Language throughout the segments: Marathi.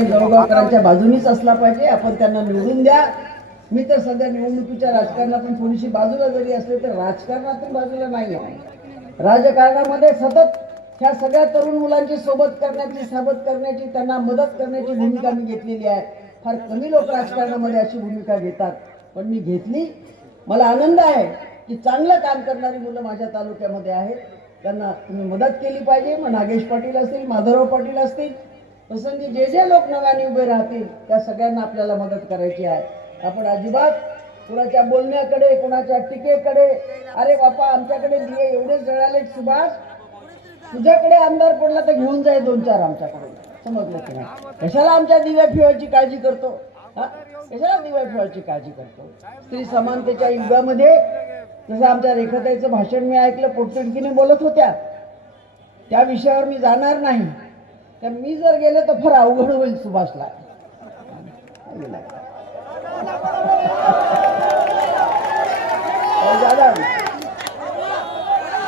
जळगावकरांच्या बाजूनीच असला पाहिजे. आपण त्यांना निवडून द्या. मी तर सध्या निवडणुकीच्या राजकारणातून थोडीशी बाजूला जरी असले तर राजकारणातून बाजूला नाही आहे राजकारणामध्ये सतत ह्या सगळ्या तरुण मुलांची सोबत करण्याची साबत करण्याची त्यांना मदत करण्याची भूमिका मी घेतलेली आहे. फार कमी लोक राजकारणामध्ये अशी भूमिका घेतात. पण मी घेतली. मला आनंद आहे की चांगलं काम करणारी मुलं माझ्या तालुक्यामध्ये आहेत. त्यांना तुम्ही मदत केली पाहिजे. मग नागेश पाटील असतील माधवराव पाटील असतील पसंती जे जे लोक नव्याने उभे राहतील त्या सगळ्यांना आपल्याला मदत करायची आहे. आपण अजिबात कुणाच्या बोलण्याकडे कुणाच्या टीकेकडे अरे बापा आमच्याकडे दिये एवढे जळाले सुभाष. तुझ्याकडे आमदार पडला तर घेऊन जाय दोन चार आमच्याकडे. समजलं की नाही? कशाला आमच्या दिव्या फिवायची काळजी करतो? कशाला दिव्या फिवायची काळजी करतो? स्त्री समानतेच्या युगामध्ये जसं आमच्या रेखाताईचं भाषण मी ऐकलं पोटतिडकीने बोलत होत्या. त्या विषयावर मी जाणार नाही. तर मी जर गेले तर फार अवघड होईल सुभाषला.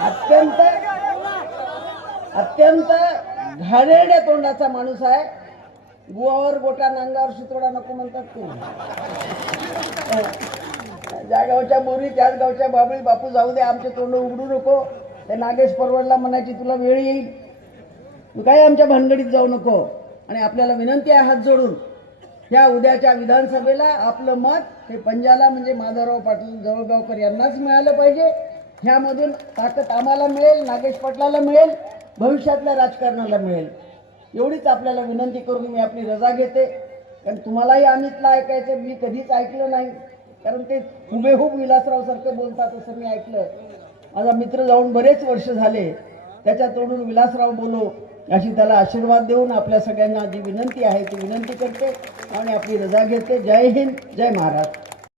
अत्यंत अत्यंत घाणेरड्या तोंडाचा माणूस आहे. गुवावर गोटा नांगावर सुतोडा नको म्हणतात तू ज्या गावच्या बोरी त्याच गावच्या बाबळी बापू जाऊ दे आमचे तोंड उघडू नको. ते नागेश परवडला म्हणायची तुला वेळ येईल. तू काय आमच्या भानगडीत जाऊ नको. आणि आपल्याला विनंती आहे हात जोडून या उद्याच्या विधानसभेला आपलं मत हे पंजाला म्हणजे माधवराव पाटील जवळगावकर यांनाच मिळालं पाहिजे. ह्यामधून ताकद आम्हाला मिळेल नागेश पाटलाला मिळेल भविष्यातल्या राजकारणाला मिळेल. एवढीच आपल्याला विनंती करून मी आपली रजा घेते. कारण तुम्हालाही अमितला ऐकायचं मी कधीच ऐकलं नाही. कारण ते हुबेहूब विलासराव सारखं बोलतात असं मी ऐकलं. माझा मित्र जाऊन बरेच वर्ष झाले. त्याच्या तोडून विलासराव बोलो अशी त्याला आशीर्वाद देऊन आपल्या सगळ्यांना जी विनंती आहे ती विनंती करते आणि आपली रजा घेते. जय हिंद जय महाराष्ट्र.